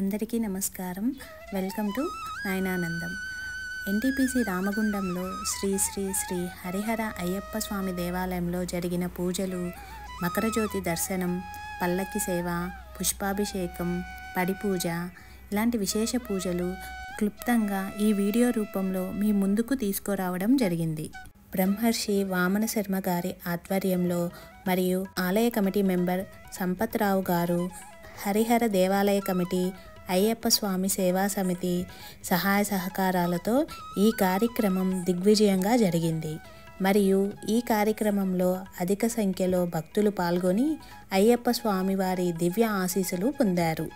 అందరికీ నమస్కారం. Welcome to Nayanandam. NTPC రామగుండంలో శ్రీ శ్రీ శ్రీ హరిహర అయ్యప్ప స్వామి దేవాలయంలో జరిగిన పూజలు, మకరజ్యోతి దర్శనం, పల్లకి సేవ, పుష్పాభిషేకం, పడి పూజ ఇలాంటి విశేష పూజలు క్లుప్తంగా ఈ వీడియో రూపంలో మీ ముందుకు తీసుకురావడం జరిగింది. బ్రహ్మర్షి వామన శర్మ గారి ఆధ్వర్యంలో మరియు ఆలయ కమిటీ మెంబర్ సంపత్రావు గారు, హరిహర దేవాలయ కమిటీ, అయ్యప్ప స్వామి సేవా సమితి సహాయ సహకారాలతో ఈ కార్యక్రమం దిగ్విజయంగా జరిగింది. మరియు ఈ కార్యక్రమంలో అధిక సంఖ్యలో భక్తులు పాల్గొని అయ్యప్ప స్వామి వారి దివ్య ఆశీస్సులు పొందారు.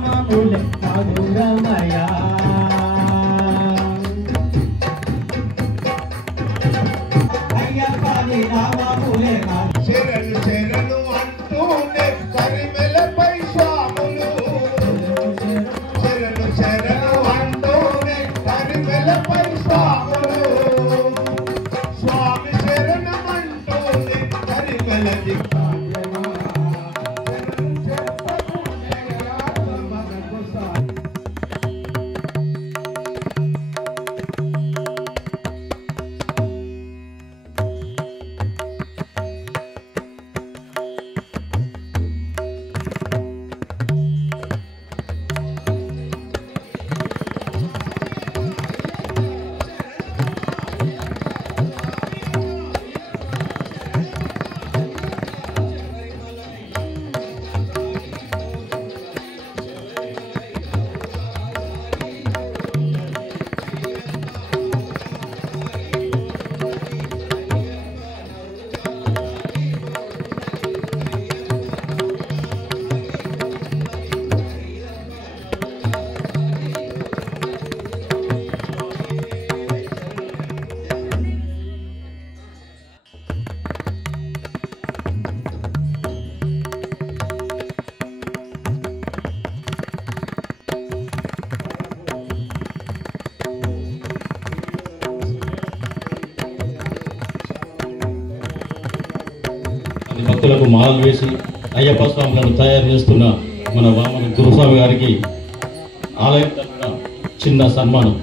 నామములే మధురమయా అయ్యప్పని నామములే శరణు శరణు అంటూనే పరిమళపై స్వాములు శరణు శరణు అంటూనే పరిమళపై స్వాములు స్వామి శరణమంటూనే పరిమళ దిక్కాయమా శరణు చెప్పకుంటే మనకు సా భక్తులకు మాలలు వేసి అయ్యప్ప స్వాములను తయారు చేస్తున్న మన వామన గురుస్వామి గారికి ఆలయం తరఫున చిన్న సన్మానం.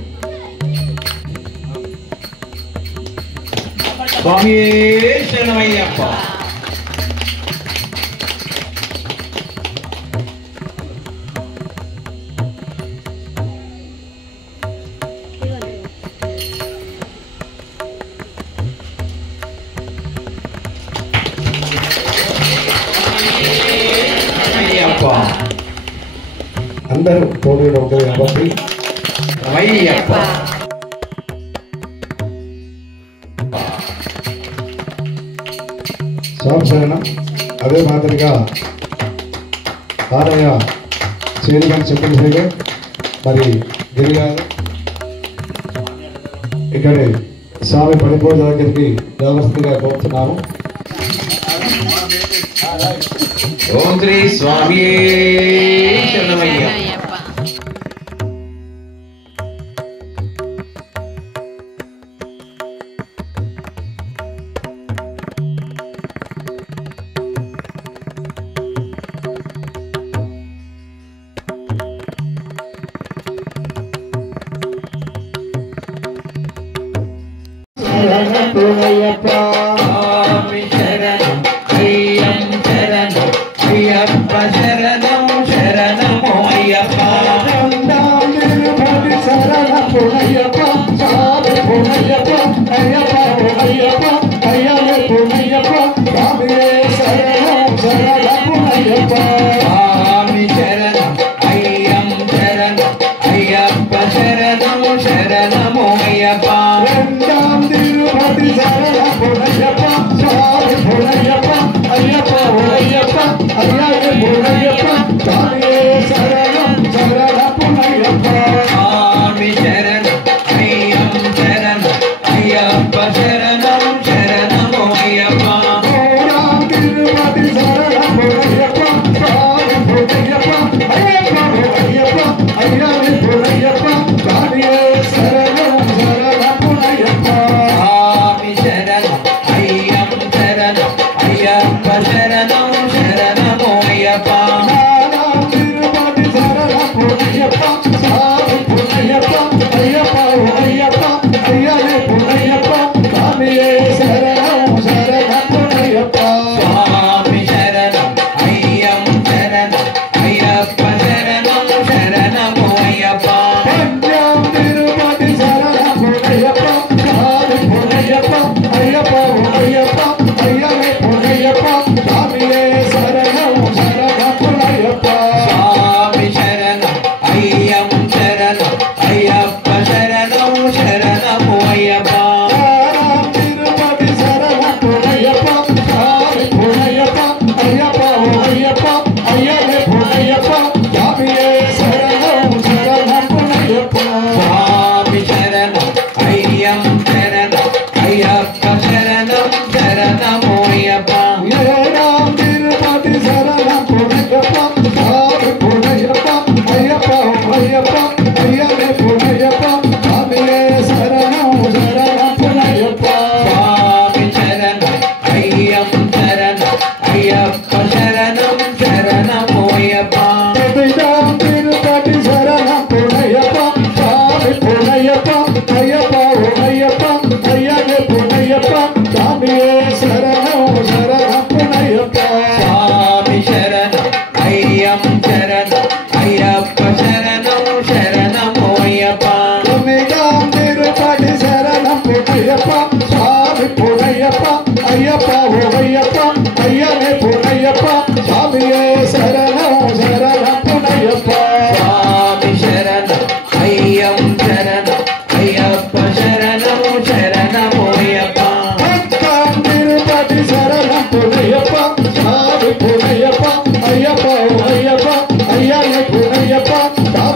స్వామి శరణమయ్యప్ప అందరూ తోడుగా ఉంటుంది కాబట్టి స్వామి శరణం. అదే మాదిరిగా ఆలయ చైర్మన్ చంద్రశేఖర్ మరి గిరిగారు ఇక్కడి స్వామి పడిపోజ దగ్గరికి వ్యవస్థగా కోరుతున్నాము. ఓం శ్రీ స్వామి శరణమయ్యప్ప శరణమయ్యప్ప స్వామి శరణం అయ్యం శరణం అయ్యప్ప శరణం శరణమో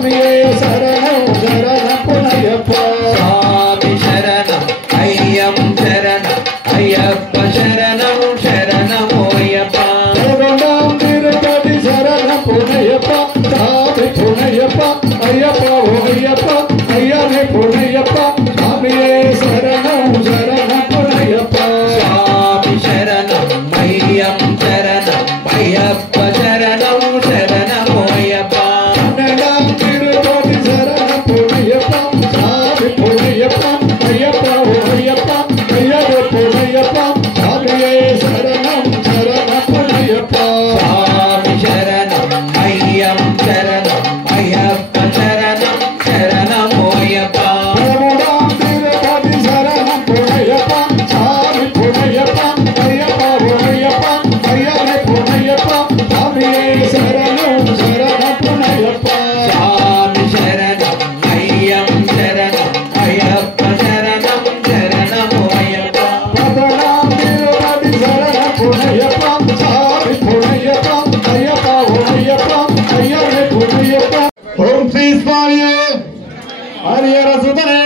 స్వామియే శరణం శరణమయ్యప్ప స్వామి శరణం అయ్యం శరణం అయ్యప్ప శరణం శరణమయ్యప్ప శరణం తిరుపతి శరణం పునయ్యప్ప స్వామి పునయ్యప్ప అయ్యప్ప ఓ అయ్యప్ప అయ్యనే పునయ్యప్ప స్వామియే శరణం శరణం పునయ్యప్ప స్వామి శరణం అయ్యం శరణం అయ్యప్ప శరణం శరణమయ్యప్ప శరణం తిరుపతి శరణం పునయ్యప్ప స్వామి పునయ్యప్ప అయ్యప్ప ఓ అయ్యప్ప అయ్యనే పునయ్యప్ప స్వామియే శరణం శరణం పునయ్యప్ప స్వామి శరణం అయ్యం శరణం అయ్యప్ప శరణం శరణమయ్యప్ప శరణం తిరుపతి శరణం పునయ్యప్ప స్వామి పునయ్యప్ప అయ్యప్ప ఓ అయ్యప్ప అయ్యనే పునయ్యప్ప స్వామియే శరణం శరణం పునయ్యప్ప స్వామి శరణం అయ్యం శరణం అయ్యప్ప శరణం శరణమయ్యప్ప శరణం తిరుపతి శరణం పునయ్యప్ప స్వామి పునయ్యప్ప అయ్యప్ప ఓ అయ్యప్ప అయ్యనే పునయ్యప్ప ఓం శ్రీ స్వామియే హరిహర సుతనే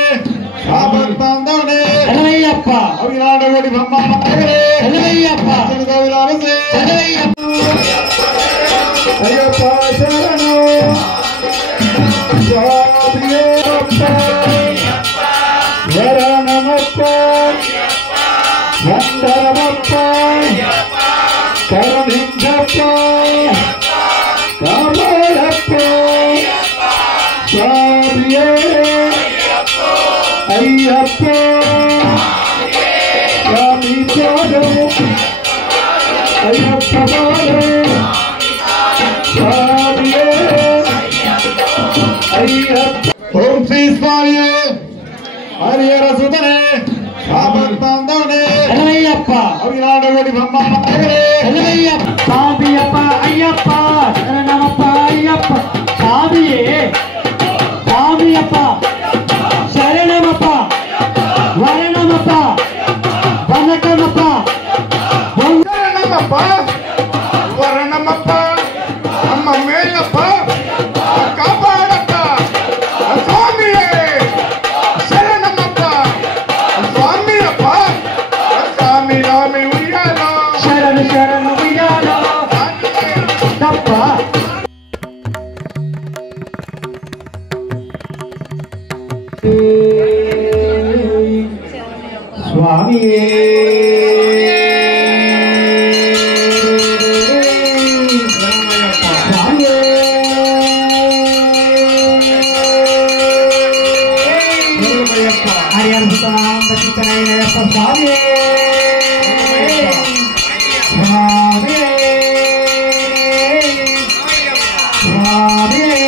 శాపద్బంధనే శరణమయ్యప్ప అవినాడగోడి బ్రహ్మాండే శరణమయ్యప్ప విలాసే శరణమయ్యప్ప అయ్యప్ప శరణం స్వామియప్ప శరణమప్ప వందనమప్ప కరుణించప్ప కాపాడప్ప స్వామియే అయ్యప్ప స్వామి పాదం అయ్యప్ప పాదం స్వామియే అయ్యప్ప ఓం శ్రీ స్వామియే హరిహర సుతనే శాపద్బంధనే శరణమయ్యప్ప అవినాడగోడి బ్రహ్మాండే శరణమయ్యప్ప స్వామియప్ప అయ్యప్ప శరణమప్ప అయ్యప్ప స్వామియే స్వామియప్ప శరణమప్ప వరణమప్ప వనకమప్ప శరణమప్ప వరణమప్ప అమ్మ మేలప్ప కాపాడప్ప స్వామియే శరణమప్ప స్వామియప్ప స్వామి రామి ఉయ్యాలో శరణు శరణు ఉయ్యాలో తప్ప స్వామియే స్వామియే హరిహరసుతాంబచిత్తనయ్యప్ప స్వామియే స్వామియే స్వామియే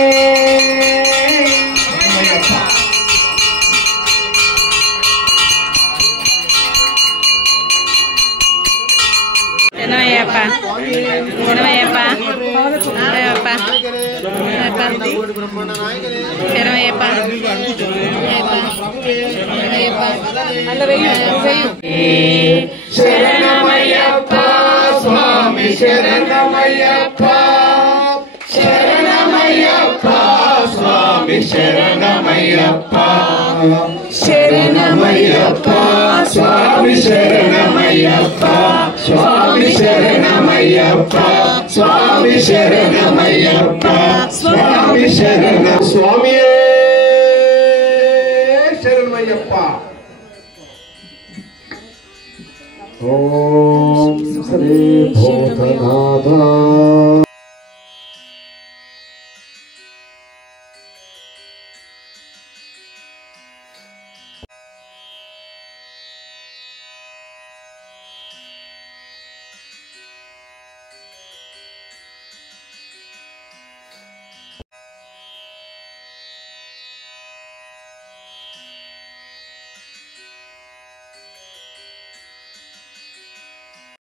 శరణమయ్యప్ప శరణమయ్యప్ప శరణమయ్యప్ప శరణమయ్యప్ప శరణమయ్యప్ప స్వామి శరణమయ్యప్ప శరణమయ్యప్ప స్వామి శరణమయ్యప్ప శరణమయ్యప్ప స్వామి శరణమయ్యప్ప స్వామి శరణమయ్యప్ప స్వామి శరణమయ్యప్ప స్వామి శరణ స్వామియే శరణమయ్యప్ప ఓం శ్రీ భూతనాథాయ